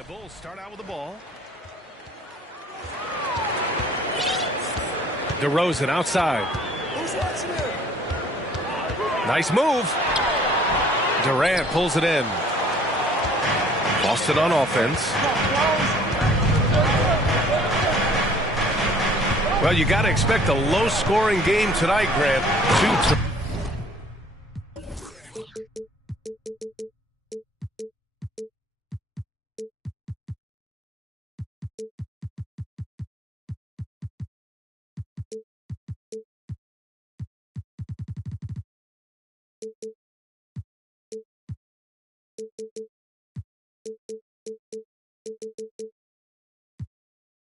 the Bulls start out with the ball. DeRozan outside. Nice move. Durant pulls it in. Boston on offense. Well, you got to expect a low-scoring game tonight, Grant.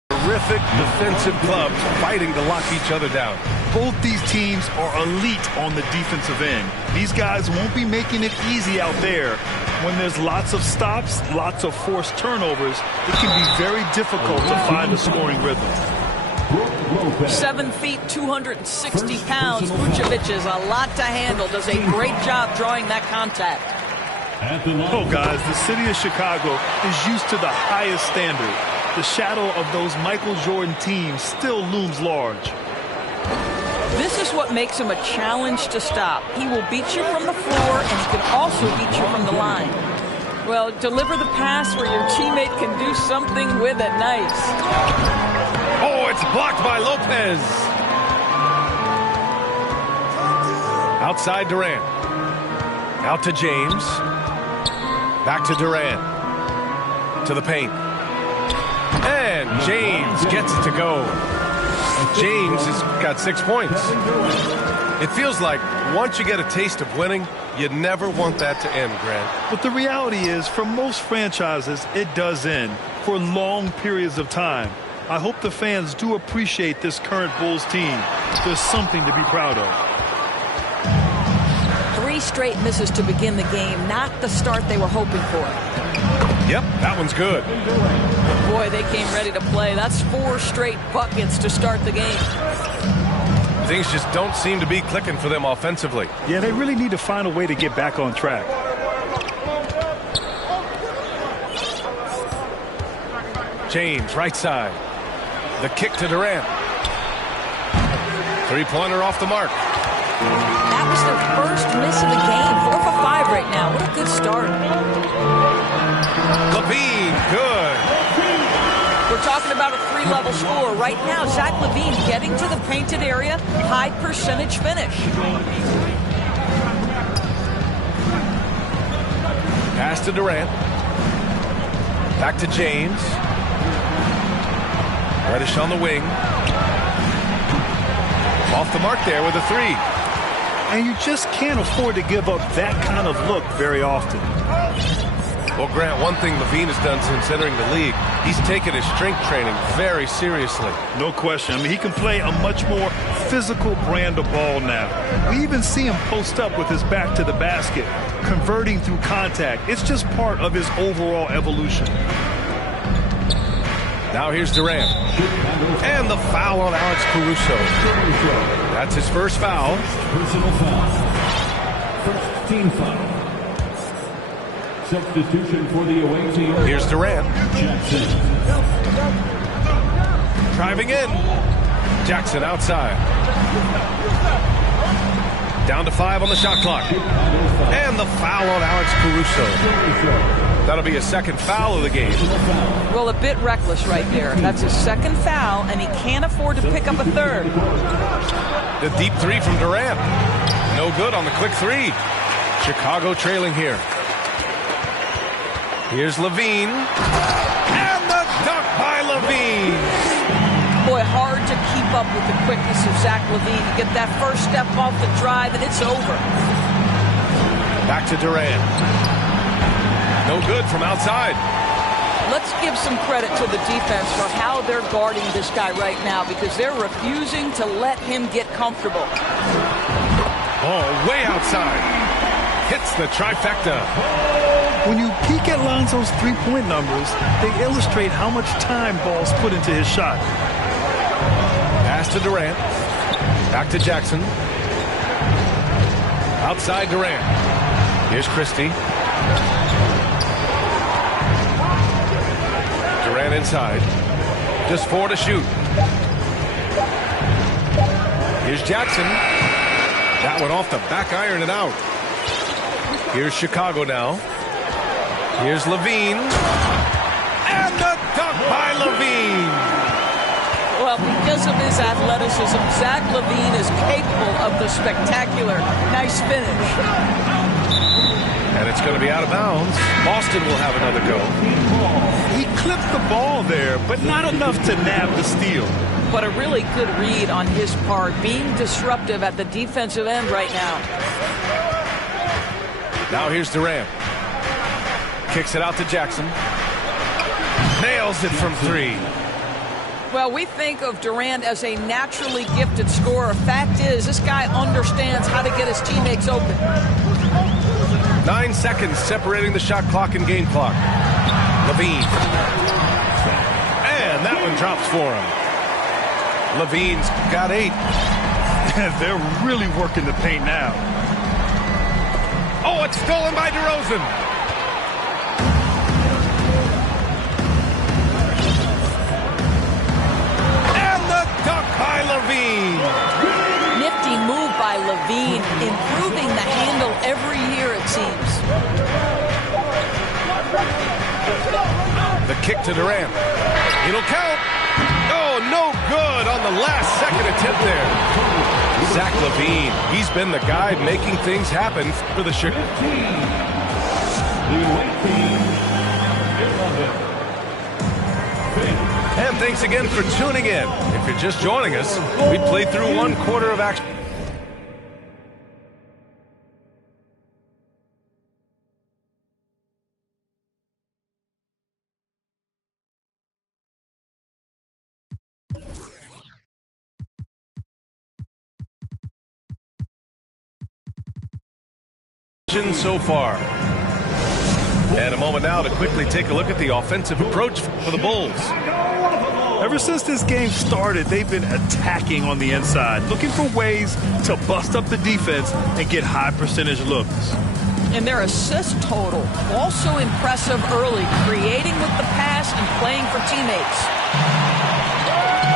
Terrific defensive clubs fighting to lock each other down. Both these teams are elite on the defensive end. These guys won't be making it easy out there. When there's lots of stops, lots of forced turnovers, it can be very difficult to find a scoring rhythm. 7 feet, 260 pounds. Vucevic is a lot to handle. Does a great job drawing that contact. Oh, guys, the city of Chicago is used to the highest standard. The shadow of those Michael Jordan teams still looms large. This is what makes him a challenge to stop. He will beat you from the floor, and he can also beat you from the line. Well, deliver the pass where your teammate can do something with it. Nice. Oh, it's blocked by Lopez. Outside Durant. Out to James. Back to Durant. To the paint. And James gets it to go. James has got 6 points. It feels like once you get a taste of winning, you never want that to end, Grant. But the reality is, for most franchises, it does end for long periods of time. I hope the fans do appreciate this current Bulls team. There's something to be proud of. 3 straight misses to begin the game, not the start they were hoping for. Yep, that one's good. Boy, they came ready to play. That's 4 straight buckets to start the game. Things just don't seem to be clicking for them offensively. Yeah, they really need to find a way to get back on track. James, right side. The kick to Durant. Three-pointer off the mark. That was their first miss of the game. 4 for 5 right now. What a good start. LaVine, good. We're talking about a 3-level score. Right now, Zach LaVine getting to the painted area. High percentage finish. Pass to Durant. Back to James. Reddish on the wing. Off the mark there with a 3. And you just can't afford to give up that kind of look very often. Well, Grant, one thing LaVine has done since entering the league, he's taken his strength training very seriously. No question. I mean, he can play a much more physical brand of ball now. We even see him post up with his back to the basket, converting through contact. It's just part of his overall evolution. Now here's Durant. And the foul on Alex Caruso. That's his first foul. Personal foul. First team foul. Substitution for the away team. Here's Durant. Jackson. Driving in. Jackson outside. Down to 5 on the shot clock. And the foul on Alex Caruso. That'll be a second foul of the game. Well, a bit reckless right there. That's his second foul, and he can't afford to pick up a third. The deep 3 from Durant. No good on the quick 3. Chicago trailing here. Here's LaVine. And the dunk by LaVine. Boy, hard to keep up with the quickness of Zach LaVine. You get that first step off the drive, and it's over. Back to Durant. No good from outside. Let's give some credit to the defense for how they're guarding this guy right now, because they're refusing to let him get comfortable. Oh, way outside. Hits the trifecta. When you peek at Lonzo's three-point numbers, they illustrate how much time Ball's put into his shot. Pass to Durant. Back to Jackson. Outside Durant. Here's Christie. Durant inside. Just 4 to shoot. Here's Jackson. That one off the back iron and out. Here's Chicago now. Here's Levine. And the dunk by Levine. Well, because of his athleticism, Zach Levine is capable of the spectacular. Nice finish. And it's going to be out of bounds. Boston will have another go. He clipped the ball there, but not enough to nab the steal. But a really good read on his part, being disruptive at the defensive end right now. Now here's Durant. Kicks it out to Jackson. Nails it from 3. Well, we think of Durant as a naturally gifted scorer. Fact is, this guy understands how to get his teammates open. 9 seconds separating the shot clock and game clock. Levine. And that one drops for him. Levine's got 8. They're really working the paint now. Oh, it's stolen by DeRozan. And the dunk by Levine. Nifty move by Levine, improving the handle every year, it seems. The kick to Durant. It'll count. Oh, no good on the last second attempt there. Zach Levine, he's been the guy making things happen for the Chicago. And thanks again for tuning in. If you're just joining us, we played through 1 quarter of action. So far. And a moment now to quickly take a look at the offensive approach for the Bulls. Ever since this game started, they've been attacking on the inside, looking for ways to bust up the defense and get high percentage looks. And their assist total, also impressive early, creating with the pass and playing for teammates.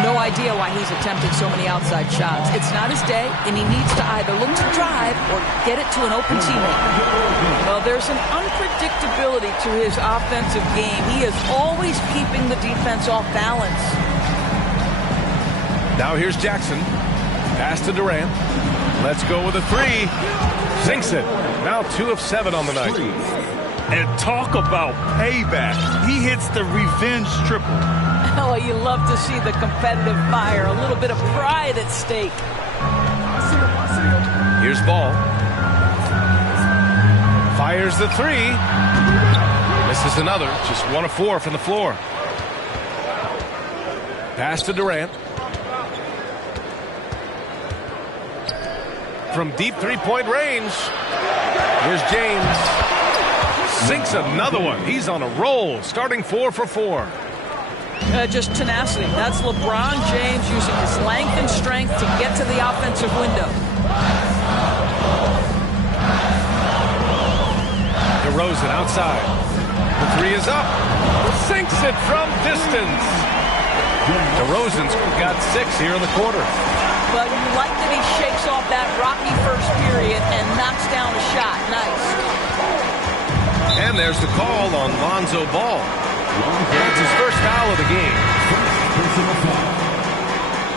No idea why he's attempting so many outside shots. It's not his day, and he needs to either look to drive or get it to an open teammate. Well, there's an unpredictability to his offensive game. He is always keeping the defense off balance. Now here's Jackson. Pass to Durant. Let's go with a 3. Sinks it. Now 2 of 7 on the night. And talk about payback. He hits the revenge triple. Oh, you love to see the competitive fire. A little bit of pride at stake. Here's Ball. Fires the 3. Misses another. Just 1 of 4 from the floor. Pass to Durant. From deep 3-point range. Here's James. Sinks another one. He's on a roll. Starting 4 for 4. Just tenacity. That's LeBron James using his length and strength to get to the offensive window. DeRozan outside. The 3 is up. Sinks it from distance. DeRozan's got 6 here in the quarter. But you like that he shakes off that rocky first period and knocks down a shot. Nice. And there's the call on Lonzo Ball. That's his first foul of the game. Personal foul.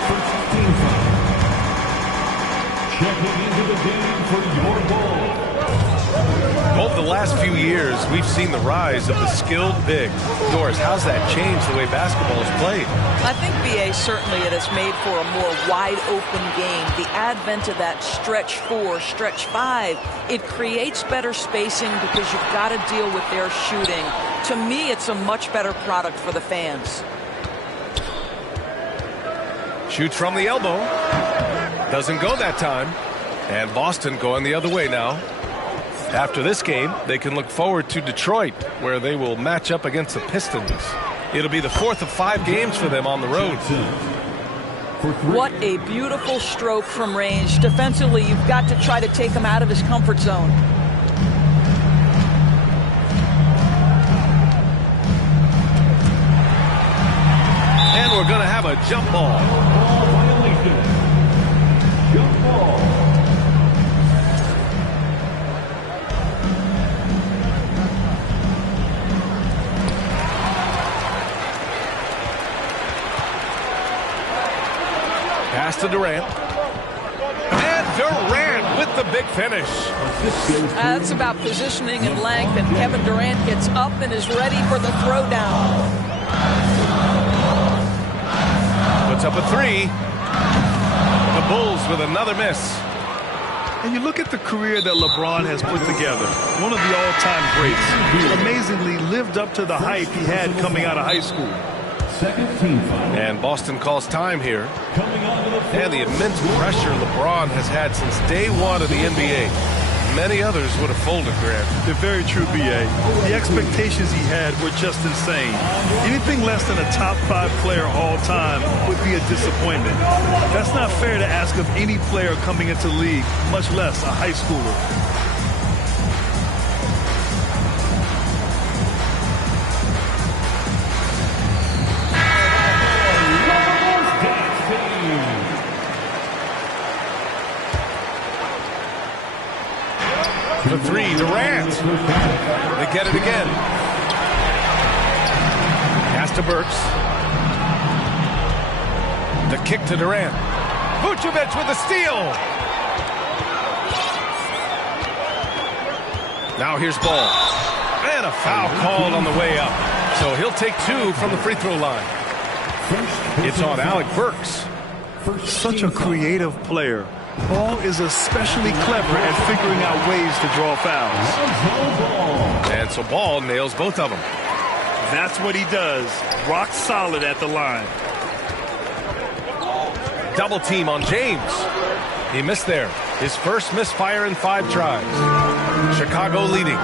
First team foul. Checking into the game for your ball. Over the last few years, we've seen the rise of the skilled big. Doris, how's that changed the way basketball is played? I think, B.A., certainly it has made for a more wide-open game. The advent of that stretch 4, stretch 5, it creates better spacing because you've got to deal with their shooting. To me, it's a much better product for the fans. Shoots from the elbow. Doesn't go that time. And Boston going the other way now. After this game, they can look forward to Detroit, where they will match up against the Pistons. It'll be the 4th of 5 games for them on the road. What a beautiful stroke from range. Defensively, you've got to try to take him out of his comfort zone. we're going to have a jump ball. Ball violation. Jump ball. Pass to Durant. And Durant with the big finish. That's about positioning and length, and Kevin Durant gets up and is ready for the throwdown. Puts up a three. The Bulls with another miss. And you look at the career that LeBron has put together. One of the all-time greats. He amazingly lived up to the hype he had coming out of high school. Second team foul. And Boston calls time here. Coming onto the floor. And the immense pressure LeBron has had since day one of the NBA. Many others would have folded, Grant. They're very true, B.A. The expectations he had were just insane. Anything less than a top 5 player all time would be a disappointment. That's not fair to ask of any player coming into the league, much less a high schooler. The three, Durant. They get it again. Pass to Burks. The kick to Durant. Vucevic with the steal. Now here's Ball. And a foul called on the way up. So he'll take 2 from the free throw line. It's on Alec Burks. Such a creative player. Ball is especially clever at figuring out ways to draw fouls. And so Ball nails both of them. That's what he does. Rock solid at the line. Double team on James. He missed there. His first misfire in 5 tries. Chicago leading.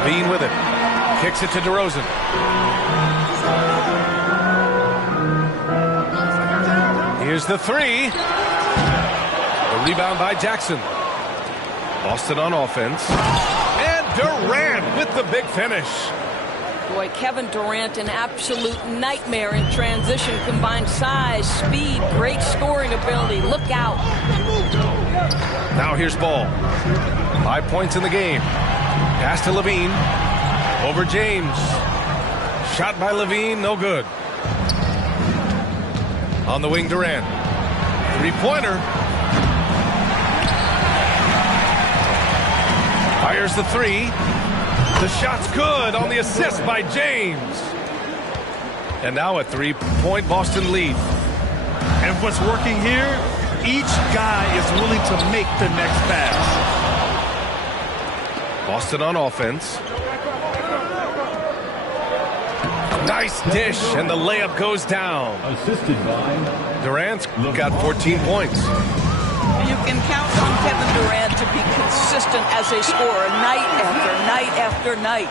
Levine with it. Kicks it to DeRozan. Here's the three. The rebound by Jackson. Boston on offense. And Durant with the big finish. Boy, Kevin Durant, an absolute nightmare in transition. Combined size, speed, great scoring ability. Look out. Now here's Ball. 5 points in the game. Pass to Levine. Over James. Shot by Levine, no good. On the wing, Durant. 3-pointer. Fires the three. The shot's good on the assist by James. And now a 3-point Boston lead. And what's working here, each guy is willing to make the next pass. Boston on offense. Nice dish, and the layup goes down. Assisted by Durant's got 14 points. You can count on Kevin Durant to be consistent as a scorer night after night after night.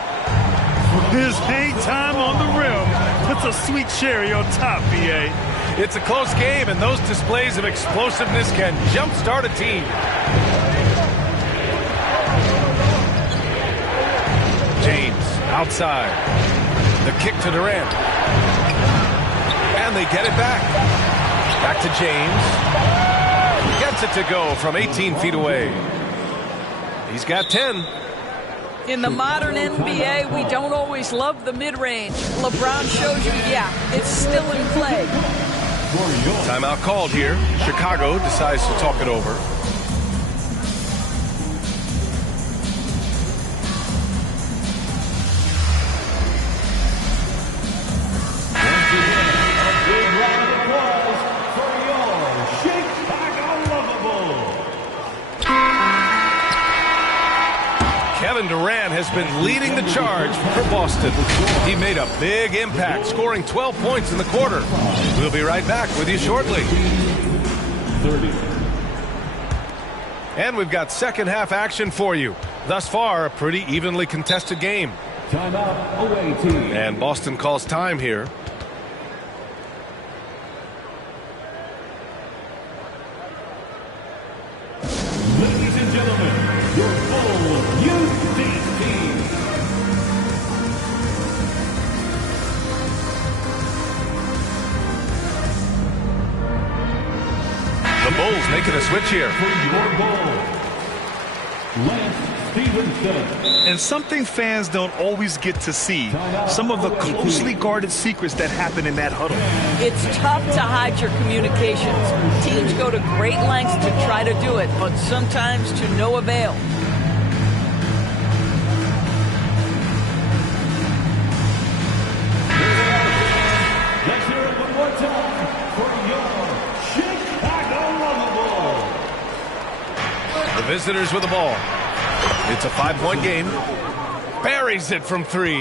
His hang time on the rim puts a sweet cherry on top, B.A. It's a close game, and those displays of explosiveness can jumpstart a team. James outside. The kick to Durant. And they get it back. Back to James. Gets it to go from 18 feet away. He's got 10. In the modern NBA, we don't always love the mid-range. LeBron shows you, yeah, it's still in play. Timeout called here. Chicago decides to talk it over. Kevin Durant has been leading the charge for Boston. He made a big impact, scoring 12 points in the quarter. We'll be right back with you shortly. 30. And we've got second half action for you. Thus far, a pretty evenly contested game. Timeout, away team. And Boston calls time here. Ladies and gentlemen, your full youth team. making a switch here. And something fans don't always get to see, some of the closely guarded secrets that happen in that huddle. It's tough to hide your communications. Teams go to great lengths to try to do it, but sometimes to no avail. Let's hear it one more time for your Chicago Bulls. The visitors with the ball. It's a 5-point game. Buries it from 3.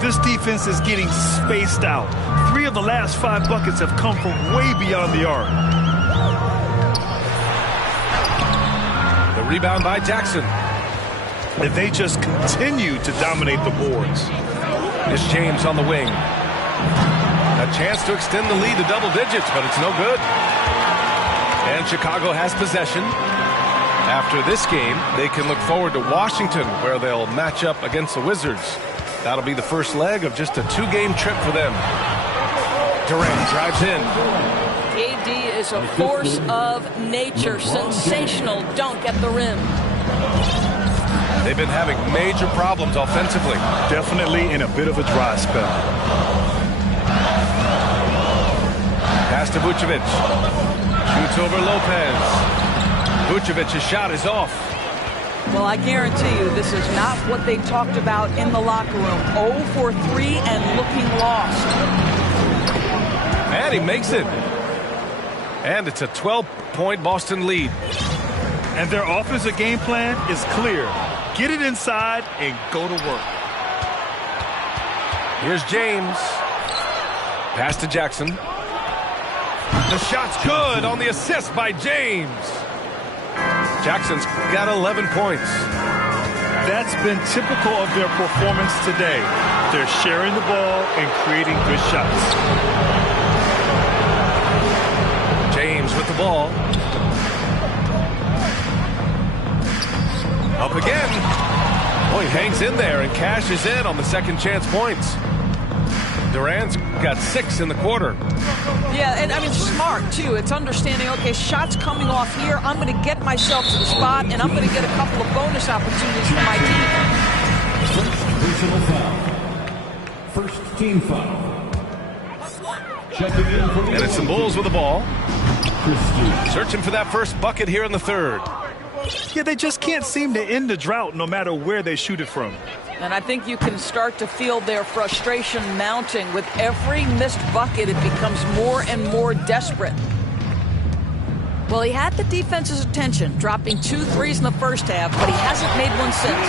This defense is getting spaced out. 3 of the last 5 buckets have come from way beyond the arc. The rebound by Jackson. And they just continue to dominate the boards. It's James on the wing. A chance to extend the lead to double digits, but it's no good. And Chicago has possession. After this game, they can look forward to Washington, where they'll match up against the Wizards. That'll be the first leg of just a 2-game trip for them. Durant drives in. KD is a force of nature. Sensational dunk at the rim. They've been having major problems offensively. Definitely in a bit of a dry spell. Pass to Vucevic. Shoots over Lopez. Vucevic's shot is off. Well, I guarantee you this is not what they talked about in the locker room. 0 for 3 and looking lost. And he makes it. And it's a 12-point Boston lead. And their offensive game plan is clear. Get it inside and go to work. Here's James. Pass to Jackson. The shot's good on the assist by James. Jackson's got 11 points. That's been typical of their performance today. They're sharing the ball and creating good shots. James with the ball. Up again. Oh, he hangs in there and cashes in on the second chance points. Durant's got 6 in the quarter. Yeah, and I mean, smart, too. It's understanding, okay, shots coming off here. I'm going to get myself to the spot, and I'm going to get a couple of bonus opportunities for my team. First personal foul. First team foul. Checking in for the And it's the Bulls with the ball. Christie. Searching for that first bucket here in the third. Yeah, they just can't seem to end the drought no matter where they shoot it from. And I think you can start to feel their frustration mounting. With every missed bucket, it becomes more and more desperate. Well, he had the defense's attention, dropping 2 threes in the first half, but he hasn't made one since.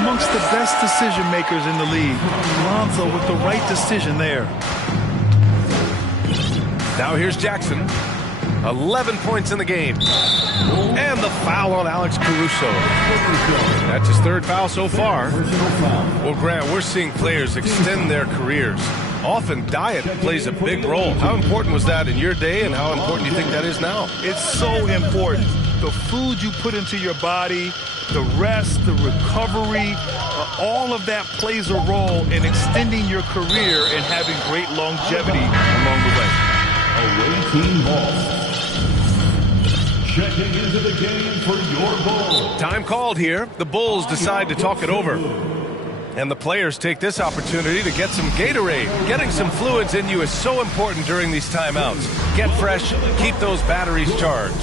Amongst the best decision makers in the league, Lonzo with the right decision there. Now here's Jackson. 11 points in the game. And the foul on Alex Caruso. That's his 3rd foul so far. Well, Grant, we're seeing players extend their careers. Often diet plays a big role. How important was that in your day, and how important do you think that is now? It's so important. The food you put into your body, the rest, the recovery, all of that plays a role in extending your career and having great longevity along the way. Away team ball. Checking into the game for your Bulls. Time called here. The Bulls decide to talk it over. And the players take this opportunity to get some Gatorade. Getting some fluids in you is so important during these timeouts. Get fresh, keep those batteries charged.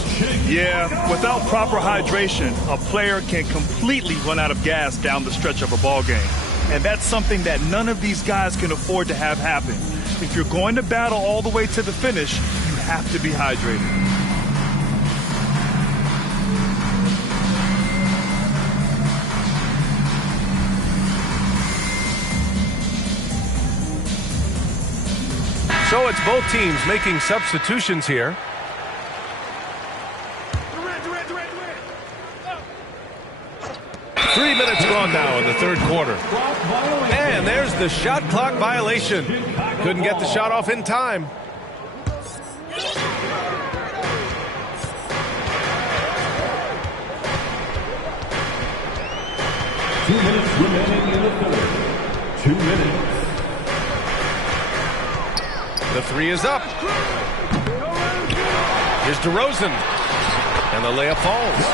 Yeah, without proper hydration, a player can completely run out of gas down the stretch of a ball game. And that's something that none of these guys can afford to have happen. If you're going to battle all the way to the finish, you have to be hydrated. So it's both teams making substitutions here. Three minutes gone now in the third quarter. And there's the shot clock violation. Couldn't get the shot off in time. Two minutes remaining in the third. 2 minutes. The three is up. Here's DeRozan. And the layup falls.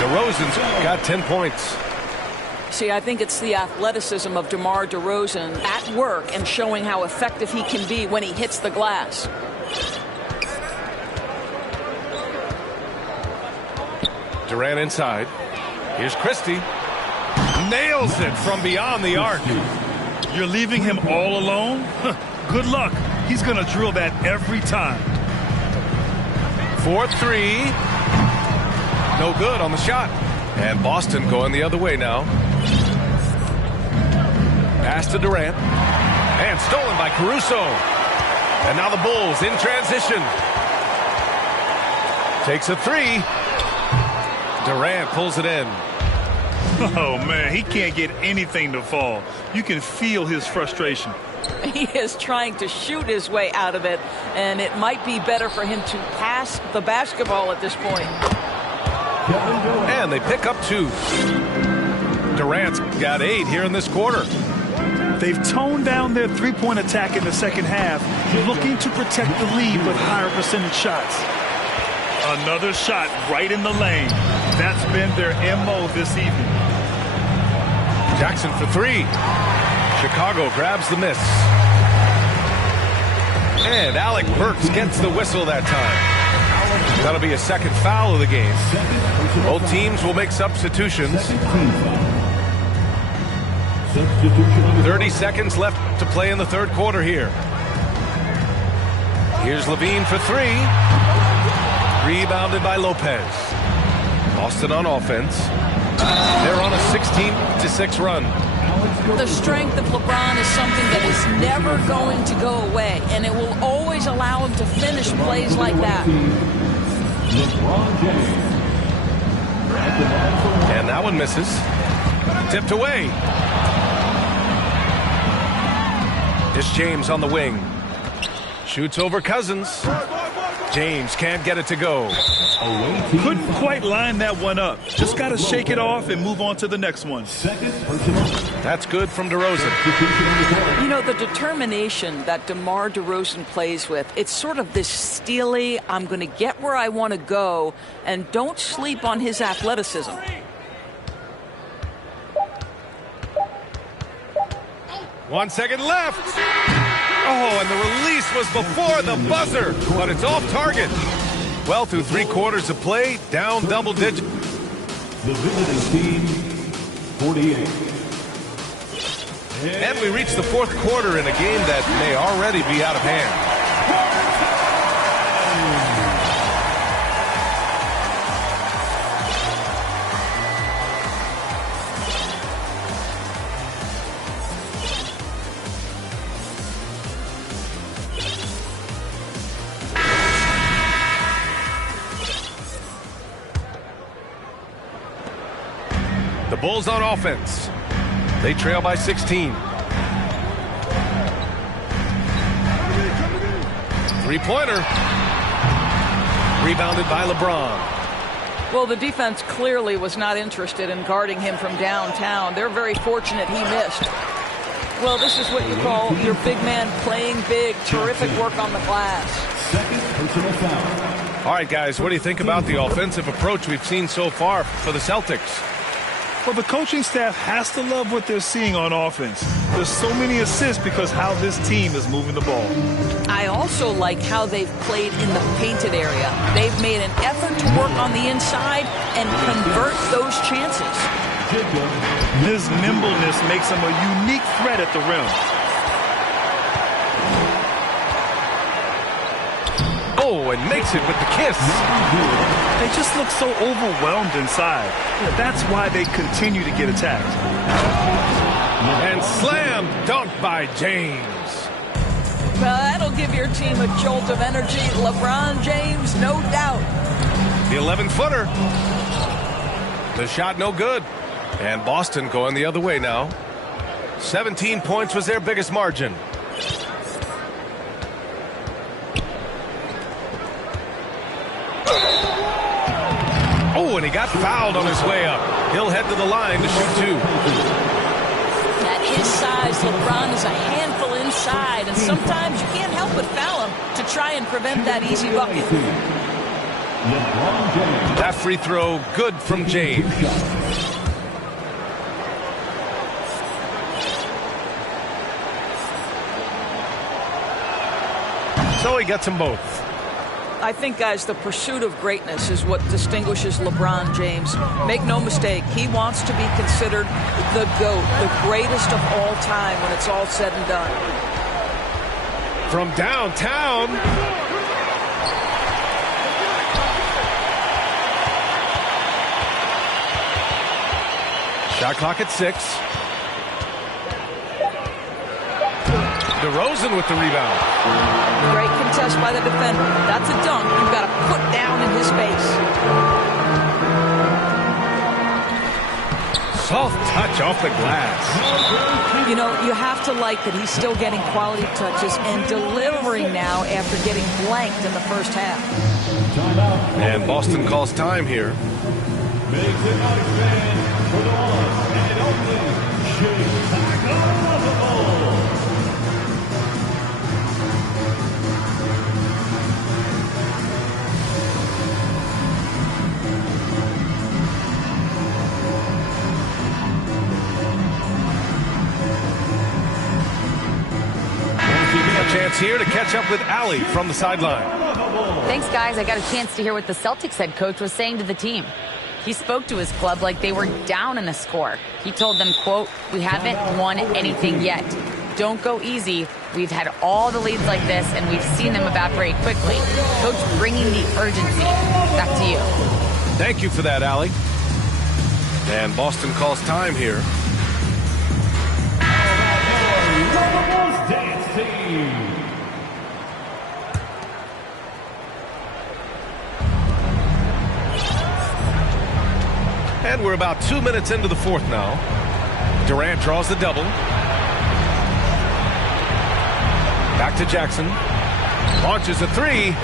DeRozan's got 10 points. See, I think it's the athleticism of DeMar DeRozan at work and showing how effective he can be when he hits the glass. Durant inside. Here's Christie. Nails it from beyond the arc. You're leaving him all alone? Good luck. He's going to drill that every time. 4-3. No good on the shot. And Boston going the other way now. Pass to Durant. And stolen by Caruso. And now the Bulls in transition. Takes a three. Durant pulls it in. Oh, man, he can't get anything to fall. You can feel his frustration. He is trying to shoot his way out of it, and it might be better for him to pass the basketball at this point. And they pick up 2. Durant's got 8 here in this quarter. They've toned down their three-point attack in the second half, looking to protect the lead with higher percentage shots. Another shot right in the lane. That's been their MO this evening. Jackson for 3. Chicago grabs the miss. And Alec Burks gets the whistle that time. That'll be a second foul of the game. Both teams will make substitutions. 30 seconds left to play in the third quarter here. Here's Levine for 3. Rebounded by Lopez. Boston on offense. They're on a 16-6 run. The strength of LeBron is something that is never going to go away, and it will always allow him to finish plays like that. And that one misses. Tipped away. Here's James on the wing. Shoots over Cousins. James can't get it to go. Couldn't quite line that one up. Just got to shake it off and move on to the next one. That's good from DeRozan. You know, the determination that DeMar DeRozan plays with, it's sort of this steely, I'm going to get where I want to go, and don't sleep on his athleticism. One second left. Oh, and the release was before the buzzer, but it's off target. Well, through 3 quarters of play, down double digits. The visiting team, 48. And we reach the fourth quarter in a game that may already be out of hand. The Bulls on offense. They trail by 16. 3-pointer. Rebounded by LeBron. Well, the defense clearly was not interested in guarding him from downtown. They're very fortunate he missed. Well, this is what you call your big man playing big. Terrific work on the glass. Second personal foul. All right, guys, what do you think about the offensive approach we've seen so far for the Celtics? Well, the coaching staff has to love what they're seeing on offense. There's so many assists because how this team is moving the ball. I also like how they've played in the painted area. They've made an effort to work on the inside and convert those chances. His nimbleness makes him a unique threat at the rim. Oh, and makes it with the kiss. They just look so overwhelmed inside. That's why they continue to get attacked. And slam dunk by James. Well, that'll give your team a jolt of energy. LeBron James, no doubt. The 11-footer. The shot no good. And Boston going the other way now. 17 points was their biggest margin. Oh, and he got fouled on his way up. He'll head to the line to shoot 2. At his size, LeBron is a handful inside, and sometimes you can't help but foul him to to try and prevent that easy bucket. That free throw good from James. So he gets them both. I think, guys, the pursuit of greatness is what distinguishes LeBron James. Make no mistake, he wants to be considered the GOAT, the greatest of all time when it's all said and done. From downtown. Shot clock at 6. DeRozan with the rebound. Great contest by the defender. That's a dunk you've got to put down in his face. Soft touch off the glass. You know, you have to like that he's still getting quality touches and delivering now after getting blanked in the first half. And Boston calls time here. Makes it out expand for the one and only Chicago Bulls. A chance here to catch up with Allie from the sideline. Thanks, guys. I got a chance to hear what the Celtics head coach was saying to the team. He spoke to his club like they were down in a score. He told them, quote, "We haven't won anything yet. Don't go easy. We've had all the leads like this, and we've seen them evaporate quickly." Coach bringing the urgency. Back to you. Thank you for that, Allie. And Boston calls time here. Dance team. And we're about 2 minutes into the fourth now. Durant draws the double. Back to Jackson. Launches a three.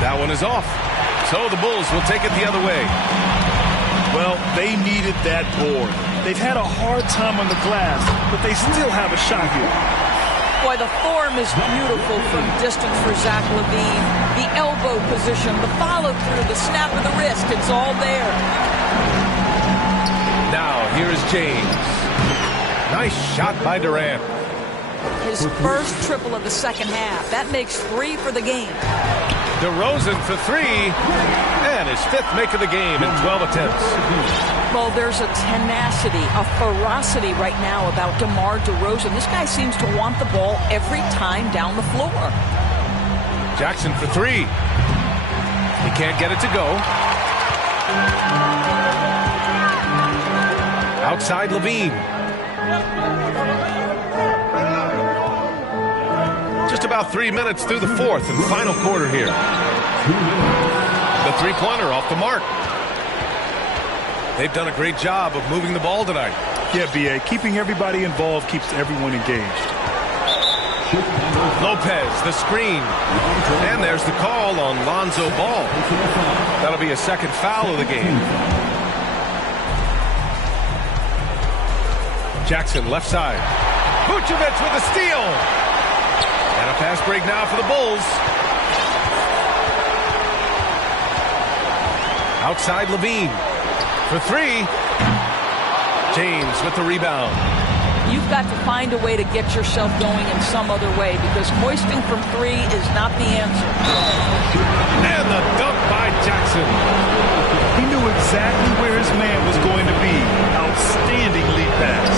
That one is off. So the Bulls will take it the other way. Well, they needed that board. They've had a hard time on the glass, but they still have a shot here. Boy, the form is beautiful from distance for Zach LaVine. The elbow position, the follow-through, the snap of the wrist, it's all there. Now, here is James. Nice shot by Durant. His first triple of the second half. That makes 3 for the game. DeRozan for 3. And his 5th make of the game in 12 attempts. Well, there's a tenacity, a ferocity right now about DeMar DeRozan. This guy seems to want the ball every time down the floor. Jackson for 3. He can't get it to go. Outside LaVine. Just about 3 minutes through the fourth and final quarter here. The three-pointer off the mark. They've done a great job of moving the ball tonight. Yeah, B.A. Keeping everybody involved keeps everyone engaged. Lopez, the screen. And there's the call on Lonzo Ball. That'll be a second foul of the game. Jackson, left side. Vucevic with a steal. And a fast break now for the Bulls. Outside LaVine. For 3. James with the rebound. You've got to find a way to get yourself going in some other way because hoisting from 3 is not the answer. And the dunk by Jackson. He knew exactly where his man was going to be. Outstanding lead pass.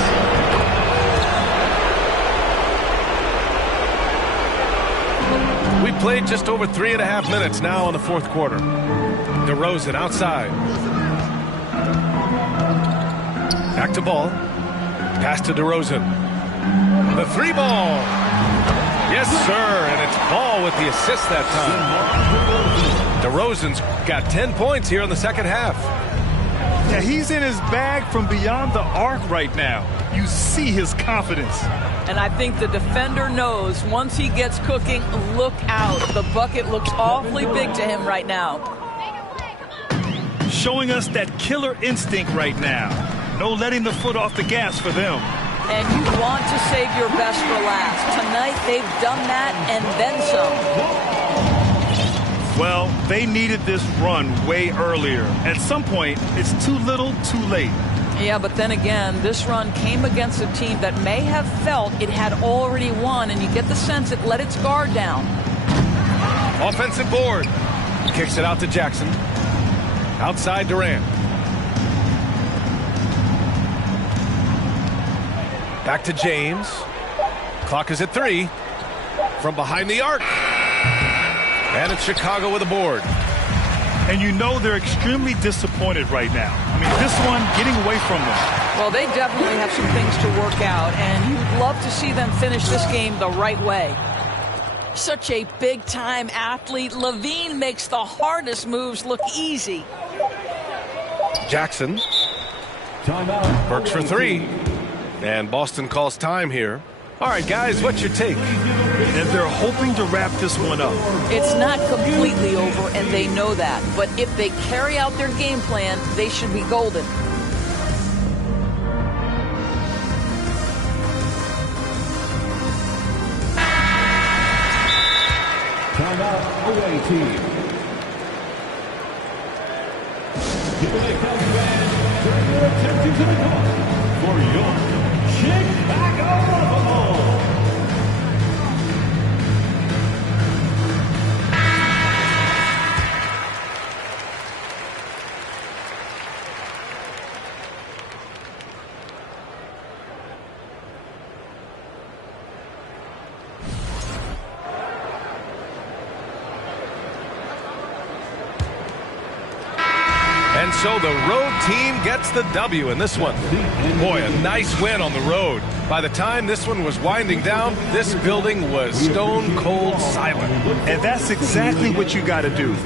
We played just over 3.5 minutes now in the fourth quarter. DeRozan outside. Back to Ball. Pass to DeRozan. The 3-ball. Yes, sir. And it's Ball with the assist that time. DeRozan's got 10 points here in the second half. Yeah, he's in his bag from beyond the arc right now. You see his confidence. And I think the defender knows once he gets cooking, look out. The bucket looks awfully big to him right now. Showing us that killer instinct right now. No letting the foot off the gas for them. And you want to save your best for last. Tonight, they've done that and then some. Well, they needed this run way earlier. At some point, it's too little, too late. Yeah, but then again, this run came against a team that may have felt it had already won, and you get the sense it let its guard down. Offensive board. Kicks it out to Jackson. Outside Durant. Back to James. Clock is at 3. From behind the arc. And it's Chicago with a board. And you know they're extremely disappointed right now. I mean, this one getting away from them. Well, they definitely have some things to work out, and you'd love to see them finish this game the right way. Such a big-time athlete. Levine makes the hardest moves look easy. Jackson. Works for 3. And Boston calls time here. All right, guys, what's your take? And they're hoping to wrap this one up. It's not completely over, and they know that. But if they carry out their game plan, they should be golden. Timeout, away team. Gaaame Cubs fans, turn your attention to the court for your Chicago Bulls. And so the road team gets the W in this one. Boy, a nice win on the road. By the time this one was winding down, this building was stone cold silent. And that's exactly what you got to do.